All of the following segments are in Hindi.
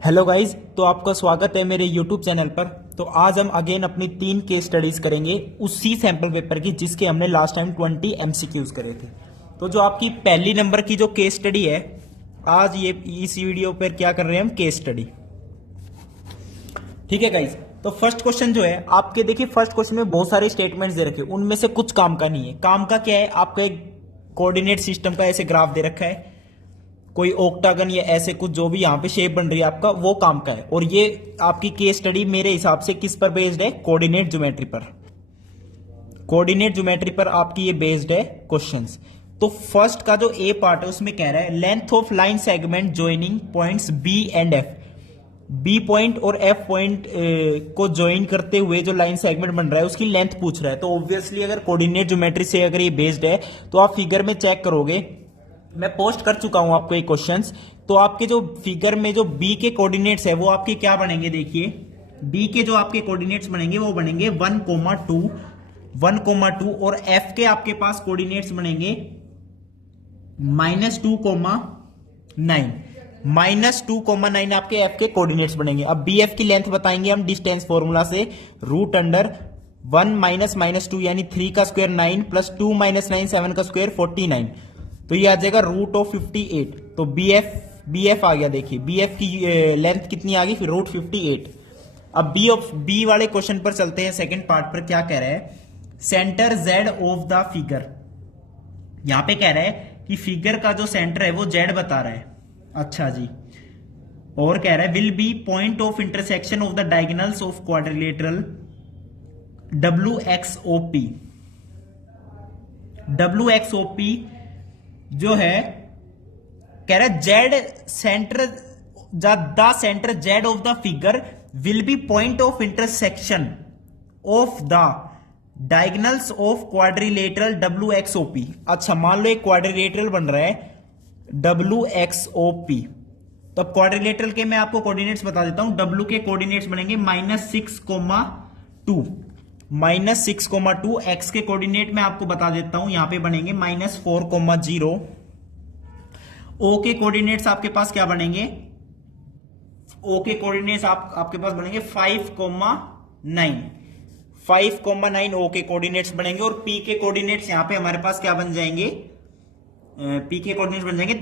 हेलो गाइस, तो आपका स्वागत है मेरे यूट्यूब चैनल पर। तो आज हम अगेन अपनी 3 केस स्टडीज करेंगे उसी सैंपल पेपर की जिसके हमने लास्ट टाइम 20 एमसीक्यूज करे थे। तो जो आपकी पहली नंबर की जो केस स्टडी है, आज ये इस वीडियो पर क्या कर रहे हैं हम, केस स्टडी। ठीक है गाइस, तो फर्स्ट क्वेश्चन जो है आपके, देखिए फर्स्ट क्वेश्चन में बहुत सारे स्टेटमेंट्स दे रखे हैं, उनमें से कुछ काम का नहीं है। काम का क्या है, आपका एक कोऑर्डिनेट सिस्टम का ऐसे ग्राफ दे रखा है, कोई ऑक्टागन या ऐसे कुछ जो भी यहाँ पे शेप बन रही है आपका, वो काम का है। और ये आपकी केस स्टडी मेरे हिसाब से किस पर बेस्ड है, कोऑर्डिनेट ज्योमेट्री पर। कोऑर्डिनेट ज्योमेट्री पर आपकी ये बेस्ड है क्वेश्चंस। तो फर्स्ट का जो ए पार्ट है उसमें कह रहा है length of line segment joining points B and F. B point और एफ पॉइंट को ज्वाइन करते हुए जो लाइन सेगमेंट बन रहा है उसकी लेंथ पूछ रहा है। तो ऑब्वियसली अगर कोऑर्डिनेट ज्योमेट्री से अगर ये बेस्ड है तो आप फिगर में चेक करोगे, मैं पोस्ट कर चुका हूं आपको ये क्वेश्चंस। तो आपके जो फिगर में जो बी के कोऑर्डिनेट्स है वो आपके क्या बनेंगे, देखिए बी के जो आपके कोऑर्डिनेट्स बनेंगे वो बनेंगे 1,2 और एफ के आपके पास कोऑर्डिनेट्स बनेंगे -2,9 -2,9 आपके एफ के कोऑर्डिनेट्स बनेंगे। अब बी एफ की लेंथ बताएंगे हम डिस्टेंस फॉर्मूला से, √1 - -2 यानी 3 का स्क्वायर 9 प्लस 2 - 9 7 का स्क्वायर 49। तो ये आ जाएगा √58। तो बी एफ आ गया। देखिए बी एफ की लेंथ कितनी आ गई, फिर √58। अब बी वाले क्वेश्चन पर चलते हैं। सेकंड पार्ट पर क्या कह रहा है, centre Z of the figure. यहां पे कह रहा है कि फिगर का जो सेंटर है वो जेड बता रहा है। अच्छा जी, और कह रहा है will be point of intersection of the diagonals of quadrilateral WXOP। WXOP जो है कह रहा है Z centre, the centre Z of the figure will be point of intersection of the diagonals of quadrilateral WXOP। अच्छा, मान लो एक क्वाड्रिलेटरल बन रहा है WXOP। तो अब क्वाड्रिलेटरल के मैं आपको कोऑर्डिनेट्स बता देता हूं। W के कोऑर्डिनेट्स बनेंगे -6,2 -6,2। एक्स के कोऑर्डिनेट मैं आपको बता देता हूं, यहां पे बनेंगे -4,0। ओ के कोऑर्डिनेट्स आपके पास क्या बनेंगे, ओ के कोऑर्डिनेट्स आपके पास बनेंगे 5,9 5,9 ओ के कोऑर्डिनेट्स बनेंगे। और पी के कोऑर्डिनेट्स यहां पे हमारे पास क्या बन जाएंगे, पी के कोऑर्डिनेट्स बन जाएंगे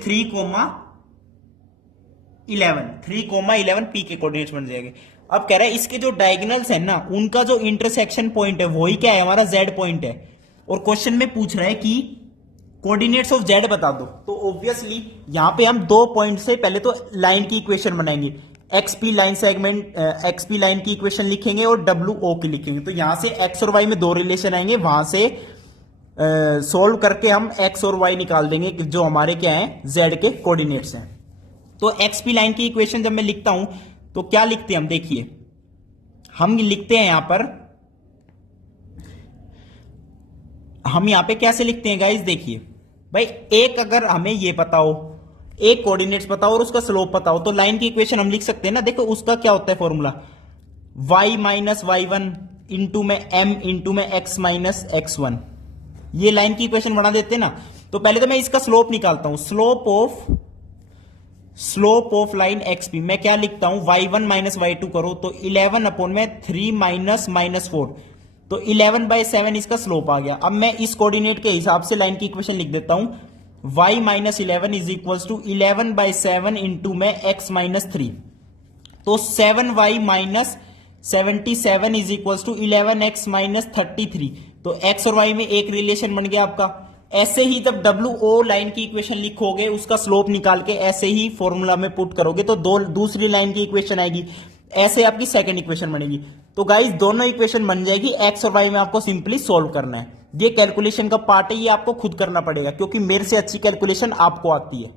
3,11 पी के कोऑर्डिनेट्स बन जाएंगे। अब कह रहा है इसके जो डायगोनल्स है ना, उनका जो इंटरसेक्शन पॉइंट है वही क्या है, हमारा जेड पॉइंट है। और क्वेश्चन में पूछ रहा है कि कोऑर्डिनेट्स ऑफ जेड बता दो। तो ऑब्वियसली यहां पे हम 2 पॉइंट से पहले तो लाइन की इक्वेशन बनाएंगे। XP line segment, XP line की इक्वेशन लिखेंगे और WO की लिखेंगे। तो यहां से एक्स और वाई में 2 रिलेशन आएंगे, वहां से सोल्व करके हम एक्स और वाई निकाल देंगे जो हमारे क्या है, जेड के कोऑर्डिनेट्स हैं। तो एक्सपी लाइन की इक्वेशन जब मैं लिखता हूं तो क्या लिखते हैं हम, देखिए हम लिखते हैं यहां पर, हम यहां पे कैसे लिखते हैं गाइस, देखिए भाई एक अगर हमें ये पता हो, एक कोऑर्डिनेट्स पता हो और उसका स्लोप पता हो, तो लाइन की इक्वेशन हम लिख सकते हैं ना। देखो उसका क्या होता है फॉर्मूला, y - y1 इंटू में m इंटू में x - x1। ये लाइन की इक्वेशन बना देते हैं ना। तो पहले तो मैं इसका स्लोप निकालता हूं, स्लोप ऑफ लाइन XP मैं क्या लिखता हूं, y1 - y2 करो तो 11/3 - -4, तो 11/7 इसका स्लोप आ गया। अब मैं इस कोऑर्डिनेट के हिसाब से लाइन की इक्वेशन लिख देता हूं, y - 11 is equal to 11/7 into में x - 3। तो 7y - 77 is equal to 11x - 33। तो x और y में एक रिलेशन बन गया आपका। ऐसे ही जब WO लाइन की इक्वेशन लिखोगे, उसका स्लोप निकाल के ऐसे ही फॉर्मूला में पुट करोगे तो दूसरी लाइन की इक्वेशन आएगी, ऐसे आपकी सेकंड इक्वेशन बनेगी। तो गाइस दोनों इक्वेशन बन जाएगी, एक्स और वाई में आपको सिंपली सॉल्व करना है। ये कैलकुलेशन का पार्ट है, ये आपको खुद करना पड़ेगा क्योंकि मेरे से अच्छी कैलकुलेशन आपको आती है।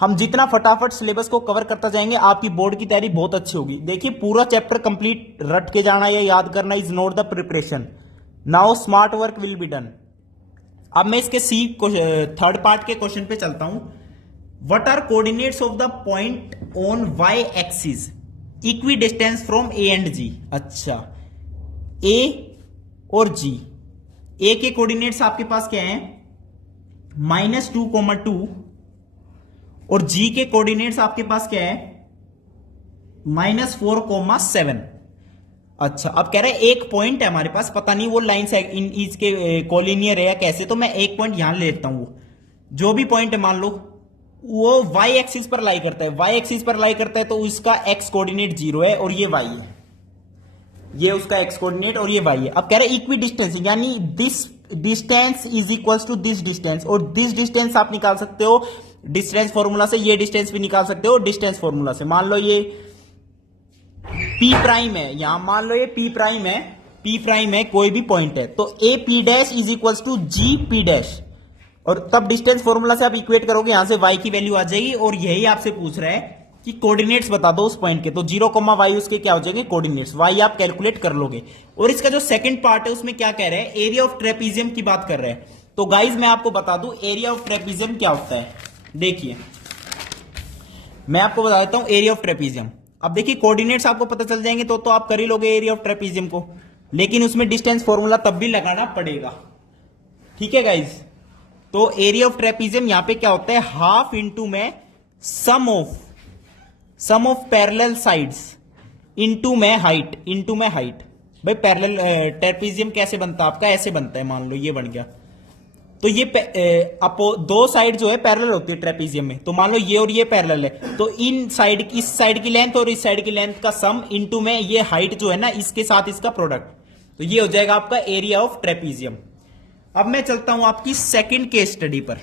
हम जितना फटाफट सिलेबस को कवर करता जाएंगे आपकी बोर्ड की तैयारी बहुत अच्छी होगी। देखिए पूरा चैप्टर कंप्लीट रट के जाना या याद करना is not the preparation, now smart work will be done. अब मैं इसके थर्ड पार्ट के क्वेश्चन पे चलता हूं। What are coordinates of the point on Y axis equidistant from A and G. अच्छा, ए और जी, ए के कोऑर्डिनेट्स आपके पास क्या है, -2,2 और जी के कोऑर्डिनेट्स आपके पास क्या है -4,7। अच्छा, अब कह रहे हैं एक पॉइंट है हमारे पास, पता नहीं वो लाइन से इन इसके कोलिनियर है या कैसे, तो मैं एक पॉइंट यहां ले लेता हूं। वो जो भी पॉइंट है मान लो वो y एक्सिस पर लाई करता है, y एक्सिस पर लाई करता है तो इसका x कोऑर्डिनेट 0 है और ये y है, ये उसका x कोऑर्डिनेट और ये y है। अब कह रहे हैं इक्वी डिस्टेंस, यानी this distance is equals to this distance, और दिस डिस्टेंस आप निकाल सकते हो डिस्टेंस फॉर्मूला से, ये डिस्टेंस भी निकाल सकते हो डिस्टेंस फॉर्मूला से। मान लो ये P प्राइम है, यहां मान लो ये P प्राइम है, P प्राइम है कोई भी पॉइंट है, तो A P dash is equals to G P dash, और तब डिस्टेंस फॉर्मूला से आप इक्वेट करोगे, यहां से y की वैल्यू आ जाएगी, और यही आपसे पूछ रहा है कि कोऑर्डिनेट्स बता दो उस पॉइंट के, तो 0, y उसके क्या हो जाएंगे कोऑर्डिनेट्स, y आप कैलकुलेट कर लोगे। और इसका जो सेकंड पार्ट है उसमें क्या कह रहे हैं, एरिया ऑफ ट्रेपीजियम की बात कर रहे हैं। तो गाइज मैं आपको बता दूं एरिया ऑफ ट्रेपीजियम क्या होता है। देखिए मैं आपको बता देता हूं एरिया ऑफ ट्रेपीजियम। अब देखिए कोऑर्डिनेट्स आपको पता चल जाएंगे तो आप कर ही लोगे एरिया ऑफ ट्रेपीजियम को, लेकिन उसमें डिस्टेंस फॉर्मूला तब भी लगाना पड़ेगा, ठीक है गाइज। तो एरिया ऑफ ट्रेपीजियम यहां पे क्या होता है, हाफ इंटू में सम ऑफ पैरेलल साइड्स इंटू में हाइट, इंटू में हाइट। भाई पैरेलल ट्रेपीजियम कैसे बनता है आपका, ऐसे बनता है, मान लो ये बन गया, तो ये दो साइड जो है पैरेलल होती है ट्रेपीजियम में, तो मान लो ये और ये पैरेलल है, तो इन साइड की, इस साइड की लेंथ और इस साइड की लेंथ का सम इंटू में ये हाइट जो है ना इसके साथ इसका प्रोडक्ट, तो ये हो जाएगा आपका एरिया ऑफ ट्रेपीजियम। अब मैं चलता हूं आपकी सेकंड केस स्टडी पर।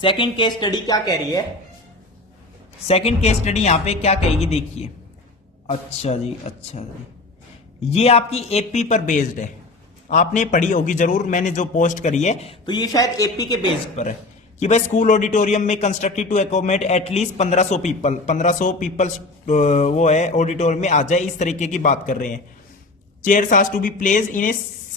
सेकंड केस स्टडी क्या कह रही है, सेकंड केस स्टडी यहां पे क्या कहेगी देखिए। अच्छा जी, अच्छा जी, ये आपकी एपी पर बेस्ड है, आपने पढ़ी होगी जरूर, मैंने जो पोस्ट करी है तो ये शायद एपी के बेस्ड पर है कि भाई स्कूल ऑडिटोरियम में constructed to accommodate at least 1500 people वो है ऑडिटोरियम में आ जाए, इस तरीके की बात कर रहे हैं। Chairs has to be placed in a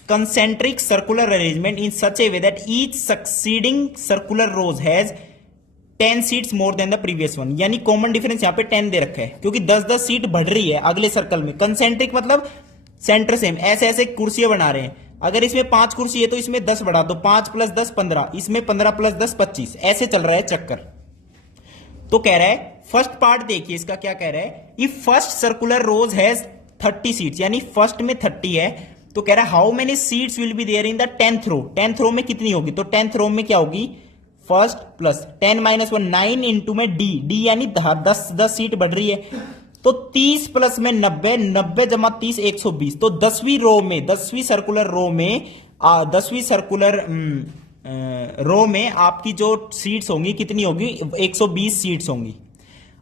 concentric circular arrangement in such a way that each succeeding circular rows has 10 seats more than the previous one, यानी कॉमन डिफरेंस यहां पे 10 दे रखा है क्योंकि 10-10 सीट बढ़ रही है अगले सर्कल में। कंसेंट्रिक मतलब सेंटर सेम, ऐसे ऐसे कुर्सियां बना रहे हैं, अगर इसमें 5 कुर्सी है तो इसमें 10 बढ़ा दो, 5 + 10 15, इसमें 15 + 10 25, ऐसे चल रहा है चक्कर। तो कह रहा है फर्स्ट पार्ट देखिए इसका क्या कह रहा है, if first circular rows has 30 seats, यानी फर्स्ट में 30 है, तो कह रहा है how many seats will be there in the 10th row, 10th row में कितनी होगी, तो 10th रो में क्या होगी, फर्स्ट प्लस 10 - 1 9 इंटू में डी यानी 10 सीट बढ़ रही है, तो 30 प्लस में 90, 90 जमा 30 120, तो 10वीं रो में, 10वीं सर्कुलर रो में 10वीं सर्कुलर रो में आपकी जो सीट्स होंगी कितनी होगी, 120 सीट्स होंगी।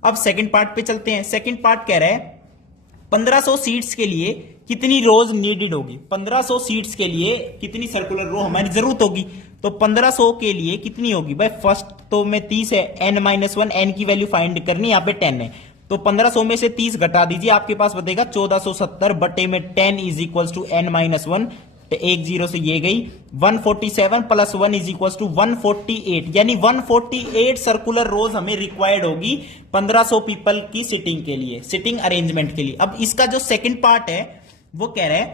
अब सेकंड पार्ट पे चलते हैं। सेकंड पार्ट कह रहा है 1500 सीट्स के लिए कितनी रोज नीडेड होगी, 1500 सीट्स के लिए कितनी सर्कुलर रो हमारी जरूरत होगी, तो 1500 के लिए कितनी होगी भाई, फर्स्ट तो में 30 है, n - 1 n की वैल्यू फाइंड करनी, यहां पे 10 है, तो 1500 में से 30 घटा दीजिए, आपके पास बचेगा 1470 बटे में 10 इज इक्वल टू n - 1, एक जीरो से ये गई 147 + 1 इज इक्वल टू 148, यानी 148 सर्कुलर रोज हमें रिक्वायर्ड होगी 1500 पीपल की सिटिंग के लिए, सिटिंग अरेंजमेंट के लिए। अब इसका जो सेकंड पार्ट है वो कह रहा है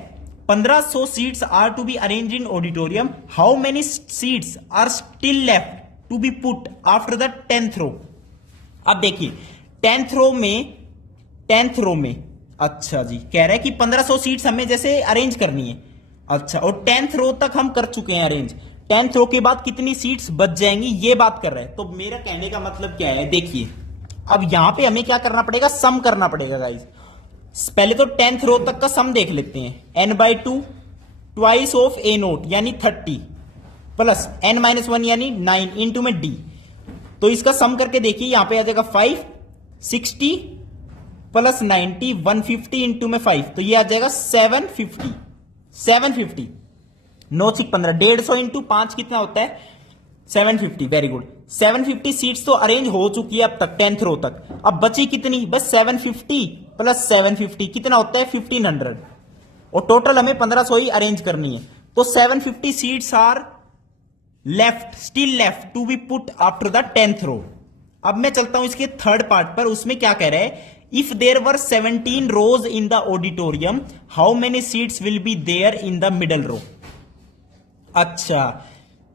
1500 seats are to be arrange in auditorium, how many seats are still left to be put after the 10th row. अब देखिए 10th रो में अच्छा जी कह रहा है कि 1500 सीट्स हमें जैसे अरेंज करनी है, अच्छा, और 10th रो तक हम कर चुके हैं अरेंज, 10th रो के बाद कितनी सीट्स बच जाएंगी ये बात कर रहे हैं। तो मेरा कहने का मतलब क्या है, देखिए अब यहां पे हमें क्या करना पड़ेगा, सम करना पड़ेगा गाइस। पहले तो 10th रो तक का सम देख लेते हैं, n/2 ट्वाइस ऑफ a0 यानी 30 प्लस n - 1 यानी 9 इंटू में d, तो इसका सम करके देखिए यहां पे आ जाएगा 5 60 प्लस 90 150 इंटू में 5, तो ये आ जाएगा 750 9 6 15 150 इंटू 5 कितना होता है 750, वेरी गुड। 750 सीट्स तो अरेंज हो चुकी है अब तक 10th रो तक, अब बची कितनी, बस 750 प्लस 750 कितना होता है 1500, और टोटल हमें 1500 ही अरेंज करनी है, तो 750 seats are still left to be put after the 10th row. अब मैं चलता हूं इसके थर्ड पार्ट पर, उसमें क्या कह रहा है, if there were 17 rows in the auditorium how many seats will be there in the middle row. अच्छा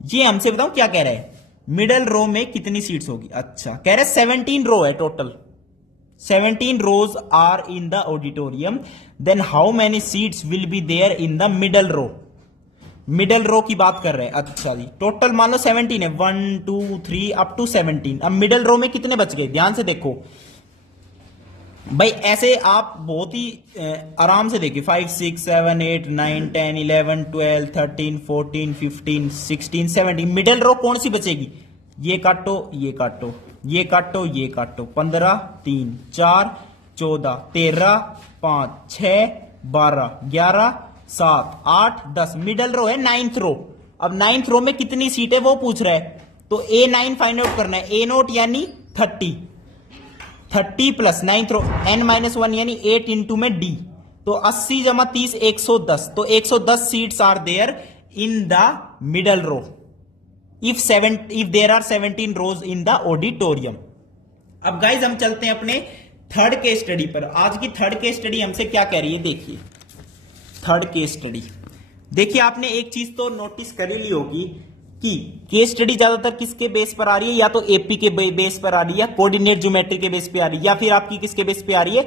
ये हमसे बताओ क्या कह रहा है, मिडल रो में कितनी सीट्स होगी, अच्छा कह रहा है 17 रो है total, 17 rows are in the auditorium, then how many seats will be there in the middle row? Middle row की बात कर रहे हैं। अच्छा जी, टोटल मान लो 17 है, 1 2 3 अप टू 17। अब मिडल रो में कितने बच गए, ध्यान से देखो भाई, ऐसे आप बहुत ही आराम से देखिए, 5 6 7 8 9 10 11 12 13 14 15 16 17। मिडल रो कौन सी बचेगी, ये काटो ये काटो ये काटो ये काटो, 15 3 4 14 13 5 6 12 11 7 8 10। मिडल रो है 9th रो। अब 9th रो में कितनी सीट है वो पूछ रहा है, तो A9 फाइंड आउट करना है। A0 यानी 30 प्लस 9th रो n-1 यानी 8 इंटू में D, तो 80 जमा 30 110। तो 110 seats are there in the middle row if there are 17 rows in the auditorium. अब गाइज हम चलते हैं अपने थर्ड केस स्टडी पर। आज की थर्ड केस स्टडी हमसे क्या कह रही है, देखिए थर्ड केस स्टडी। देखिए आपने एक चीज तो नोटिस कर ही ली होगी कि केस स्टडी ज्यादातर किसके बेस पर आ रही है, या तो एपी के बेस पर आ रही है, या कोऑर्डिनेट ज्योमेट्री के बेस पे आ रही है, या फिर आपकी किसके बेस पे आ रही है,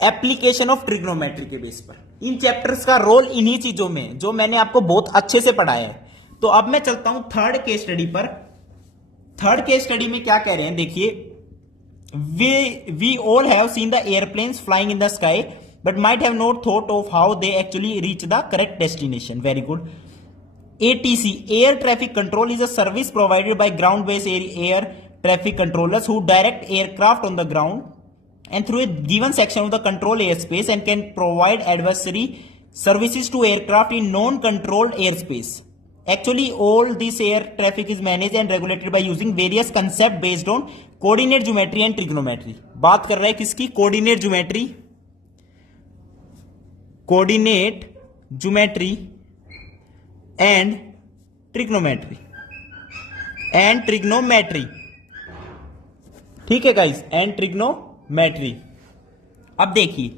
एप्लीकेशन ऑफ ट्रिग्नोमेट्री के बेस पर। इन चैप्टर्स का रोल इन्हीं चीजों में जो मैंने आपको बहुत अच्छे से पढ़ाया है। तो अब मैं चलता हूं थर्ड केस स्टडी पर। थर्ड केस स्टडी में क्या कह रहे हैं, देखिए, we all have seen the airplanes flying in the sky but might have not thought of how they actually reach the correct destination. Very good. ATC, air traffic control, is a service provided by ground-based air traffic controllers who direct aircraft on the ground and through a given section of the control airspace, and can provide advisory services to aircraft in non-controlled airspace. Actually, all this air traffic is managed and regulated by using various concepts based on coordinate geometry and trigonometry. बात कर रहे हैं किसकी, coordinate geometry, coordinate geometry and trigonometry ठीक है गाइस, एंड ट्रिग्नोमेट्री। अब देखिए,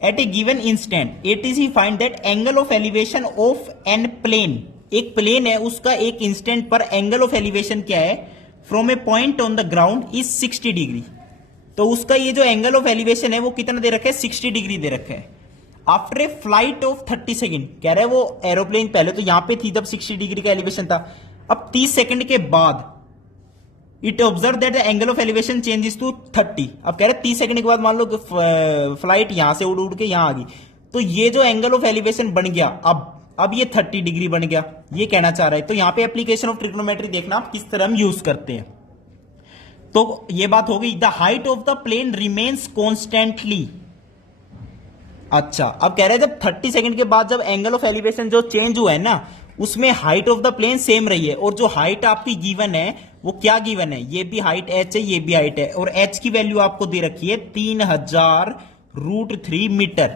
at a given instant ATC find that angle of elevation of an plane, एक प्लेन है उसका एक इंस्टेंट पर एंगल ऑफ एलिवेशन क्या है, from A point on the ground is 60 degree. तो उसका ये जो एंगल ऑफ एलिवेशन है वो कितना दे रखा है, 60 डिग्री दे रखा है। After a flight of 30 second, कह रहे हैं वो एरोप्लेन पहले तो यहां पे थी जब 60 डिग्री का एलिवेशन था, अब 30 सेकंड के बाद it observe that the angle of elevation changes to 30। अब कह रहे 30 सेकंड के बाद मान लो फ्लाइट यहां से उड़ उड़ के यहां आ गई, तो ये जो एंगल ऑफ एलिवेशन बन गया अब ये 30 डिग्री बन गया, ये कहना चाह रहा है। तो यहां पे एप्लीकेशन ऑफ ट्रिग्नोमेट्री देखना आप किस तरह हम यूज करते हैं। तो ये बात हो गई, the height of the plane remains constantly. अच्छा, अब कह रहे हैं जब 30 सेकंड के बाद जब एंगल ऑफ एलिवेशन जो चेंज हुआ है ना, उसमें height of the plane same रही है, और जो हाइट आपकी गिवन है वो क्या गिवन है, ये भी हाइट h है, ये भी हाइट है, और h की वैल्यू आपको दे रखी है 3000√3 मीटर,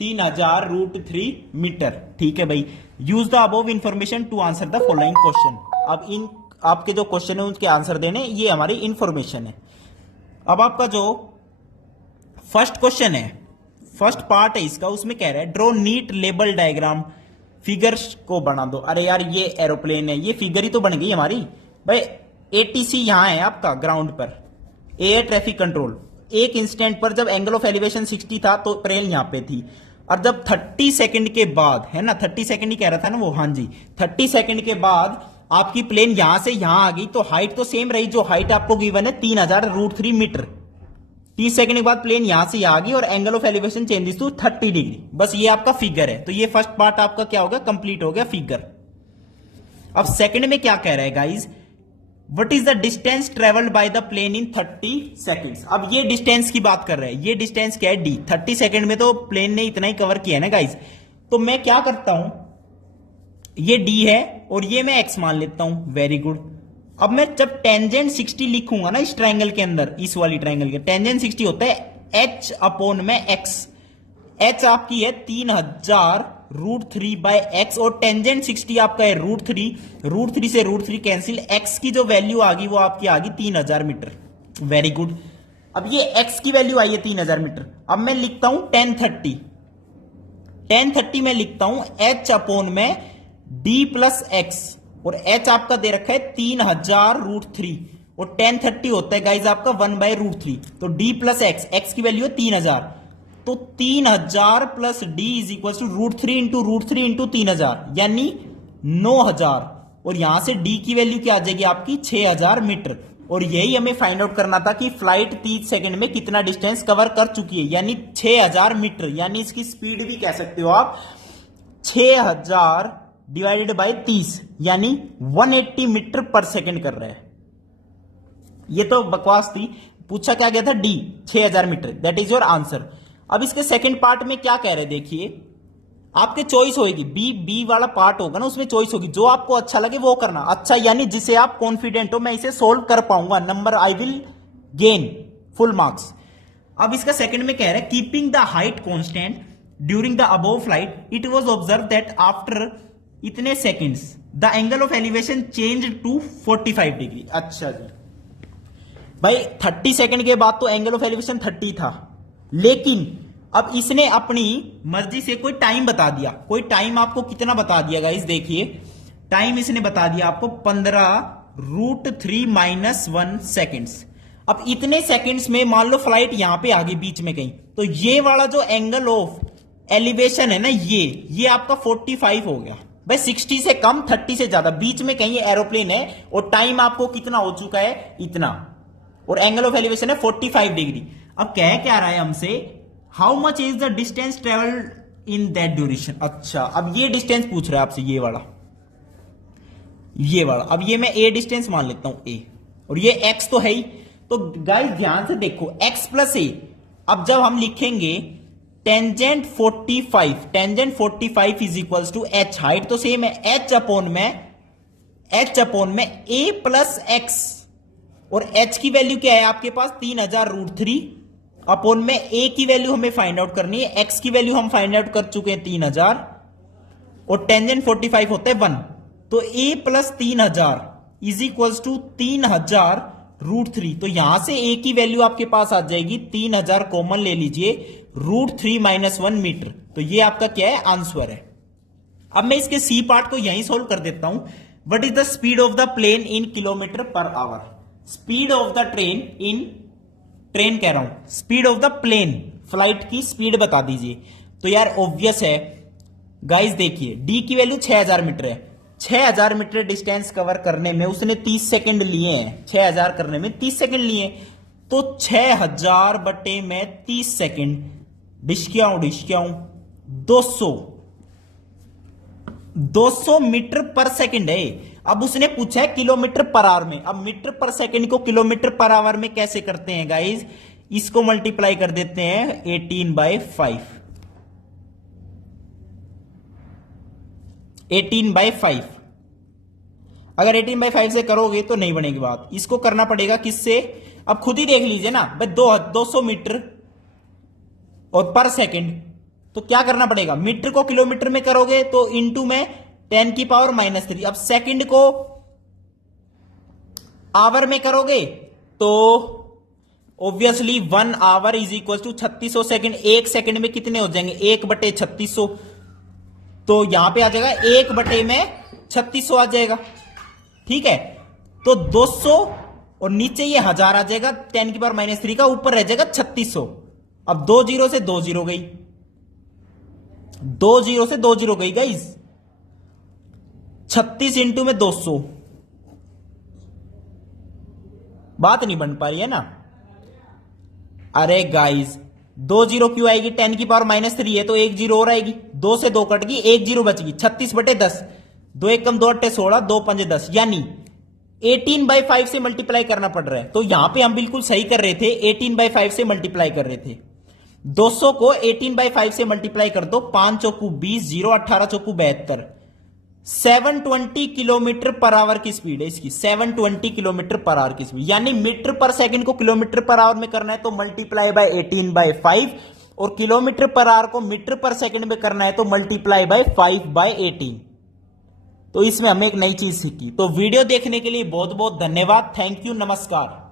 3000√3 मीटर। ठीक है भाई, use the above information to answer the following question. अब इन आपके जो क्वेश्चन है उसके आंसर देने, ये हमारी इंफॉर्मेशन है। अब आपका जो फर्स्ट क्वेश्चन है, फर्स्ट पार्ट है इसका, उसमें कह रहा है draw NEET label diagram, figures को बना दो। अरे यार ये एरोप्लेन है, ये फिगर ही तो बन गई हमारी भाई। एटीसी यहां है आपका ग्राउंड पर, एयर ट्रैफिक कंट्रोल, एक इंस्टेंट पर जब एंगल ऑफ एलिवेशन 60 था तो प्लेन यहां पे थी, और जब 30 सेकंड के बाद, है ना 30 सेकंड ही कह रहा था ना वो, हाँ जी 30 सेकंड के बाद आपकी प्लेन यहां से यहां आ गई, तो हाइट तो सेम रही, जो हाइट आपको गिवन है 3000√3 मीटर। 30 सेकंड के बाद प्लेन यहां से यहां आ गई और angle of elevation changes to 30 degree. बस ये आपका फिगर है, तो ये फर्स्ट पार्ट आपका क्या हो गया, कंप्लीट हो गया फिगर। अब सेकंड में क्या कह रहा है guys, what is the distance travelled by the plane in 30 seconds. अब ये डिस्टेंस की बात कर रहे हैं, ये डिस्टेंस क्या है, डी। 30 सेकंड में तो प्लेन ने इतना ही कवर किया है ना गाइज, तो मैं क्या करता हूं, ये डी है और ये मैं एक्स मान लेता हूं। Very good. अब मैं जब टेंजेंट 60 लिखूंगा ना इस ट्रायंगल के अंदर, इस वाली ट्रायंगल के टेंजेंट 60 होता है h अपॉन में x। h आपकी है 3000√3 बाय x, और टेंजेंट 60 आपका है √3 से √3 कैंसिल, x की जो वैल्यू आ गई वो आपकी आ गई 3000 मीटर। Very good. अब ये x की वैल्यू आई है 3000 मीटर। अब मैं लिखता हूं 1030 में लिखता हूं h अपॉन में d प्लस x, और h आपका दे रखा है 3000√3, और tan 30 होता है गाइज आपका 1/√3। तो d प्लस एक्स की वैल्यू है 3000, तो 3000 plus d is equal to √3 into √3 into 3000 यानी 9000, और यहां से d की वैल्यू क्या आ जाएगी आपकी 6000 मीटर। और यही हमें फाइंड आउट करना था कि फ्लाइट 30 सेकंड में कितना डिस्टेंस कवर कर चुकी है, यानी 6000 मीटर, यानी इसकी स्पीड भी कह सकते हो आप 6000 डिवाइडेड बाय 30 यानी 180 मीटर पर सेकंड कर रहा है। ये तो बकवास थी, पूछा क्या गया था D 6000 metre, that is your answer. अब इसके सेकंड पार्ट में क्या कह रहे, देखिए आपके चॉइस होगी, बी वाला पार्ट होगा ना, उसमें चॉइस होगी, जो आपको अच्छा लगे वो करना। अच्छा यानी जिसे आप कॉन्फिडेंट हो मैं इसे सोल्व कर पाऊंगा, number I will gain full marks. अब इसका सेकंड में कह रहा है keeping the height constant during the above flight it was observe that after इतने seconds the angle of elevation change to 45 degree. अच्छा जी भाई 30 सेकंड के बाद तो एंगल ऑफ एलिवेशन 30 था, लेकिन अब इसने अपनी मर्जी से कोई टाइम बता दिया। कोई टाइम आपको कितना बता दिया गाइस, देखिए टाइम इसने बता दिया आपको 15√3 - 1 सेकेंड्स। अब इतने सेकेंड्स में मान लो फ्लाइट यहां पे आ गई बीच में कहीं, तो ये वाला जो एंगल ऑफ एलिवेशन है ना, ये आपका 45 हो गया भाई, 60 से कम 30 से ज्यादा, बीच में कहीं एरोप्लेन है और टाइम आपको कितना हो चुका है इतना, और एंगल ऑफ एलिवेशन है 45 डिग्री। अब कह क्या रहा है हमसे, how much is the distance travelled in that duration. अच्छा अब ये डिस्टेंस पूछ रहा है आपसे, ये वाला। अब ये मैं ए डिस्टेंस मान लेता हूं ए, और ये एक्स तो है ही। तो गाइस ध्यान से देखो एक्स प्लस ए, अब जब हम लिखेंगे tangent 45 is equals to h, height तो सेम है, एच अपॉन में ए प्लस एक्स, और एच की वैल्यू क्या है आपके पास 3000√3 अपॉन में ए की वैल्यू हमें फाइंड आउट करनी है, एक्स की वैल्यू हम फाइंड आउट कर चुके हैं 3000, और टेंजेंट 45 होता है 1, तो ए प्लस 3000 इज इक्वल्स टू 3000√3। तो यहां से ए की वैल्यू आपके पास आ जाएगी 3000 कॉमन ले लीजिए, √3 - 1 मीटर। तो ये आपका क्या है आंसर है। अब मैं इसके सी पार्ट को यहीं सोल्व कर देता हूं। What is the speed of the plane in kilometre per hour. Speed of the train कह रहा हूं, speed of the plane, flight की स्पीड बता दीजिए। तो यार ऑब्वियस है गाइस, देखिए डी की वैल्यू 6000 मीटर है, 6000 मीटर डिस्टेंस कवर करने में उसने 30 सेकंड लिए हैं, 6000 करने में 30 सेकंड लिए, तो 6000 बटे में 30 सेकंड, डिस्क्याऊं 200 मीटर पर सेकंड है। अब उसने पूछा है किलोमीटर पर आवर में। अब मीटर पर सेकंड को किलोमीटर पर आवर में कैसे करते हैं गाइज, इसको मल्टीप्लाई कर देते हैं 18/5। 18/5 अगर 18/5 से करोगे तो नहीं बनेगी बात, इसको करना पड़ेगा किससे, अब खुद ही देख लीजिए ना भाई, 200 मीटर और पर सेकंड, तो क्या करना पड़ेगा, मीटर को किलोमीटर में करोगे तो इंटू में 10⁻³ अब सेकंड को आवर में करोगे तो obviously 1 hour is equal to 3600 second. एक सेकंड में कितने हो जाएंगे, 1/3600, तो यहां पे आ जाएगा 1/3600 आ जाएगा, ठीक है। तो 200 और नीचे ये 1000 आ जाएगा, 10⁻³ का ऊपर रह जाएगा 3600। अब 2 0 से 2 0 गई, 2 0 से 2 0 गई गाइस, 36 इंटू में 200, बात नहीं बन पा रही है ना। अरे गाइस 2 0 क्यों आएगी, 10⁻³ है तो 1 0 और आएगी, 2 से 2 कट गई, 1 0 बच गई, 36/10, 2 1 कम 2 8 16, 2 5 10, यानी 18/5 से मल्टीप्लाई करना पड़ रहा है। तो यहां पे हम बिल्कुल सही कर रहे थे, 18/5 से मल्टीप्लाई कर रहे थे। 200 को 18/5 से मल्टीप्लाई कर दो, 5 चौकू 20, 0 18 चौकू 72, 720 किलोमीटर पर आवर की स्पीड है इसकी, 720 किलोमीटर पर आवर की स्पीड, यानी मीटर पर सेकंड को किलोमीटर पर आवर में करना है तो मल्टीप्लाई बाय 18/5, और किलोमीटर पर आवर को मीटर पर सेकंड में करना है तो मल्टीप्लाई बाय 5/18। तो इसमें हमें एक नई चीज सीखी। तो वीडियो देखने के लिए बहुत बहुत धन्यवाद, थैंक यू, नमस्कार।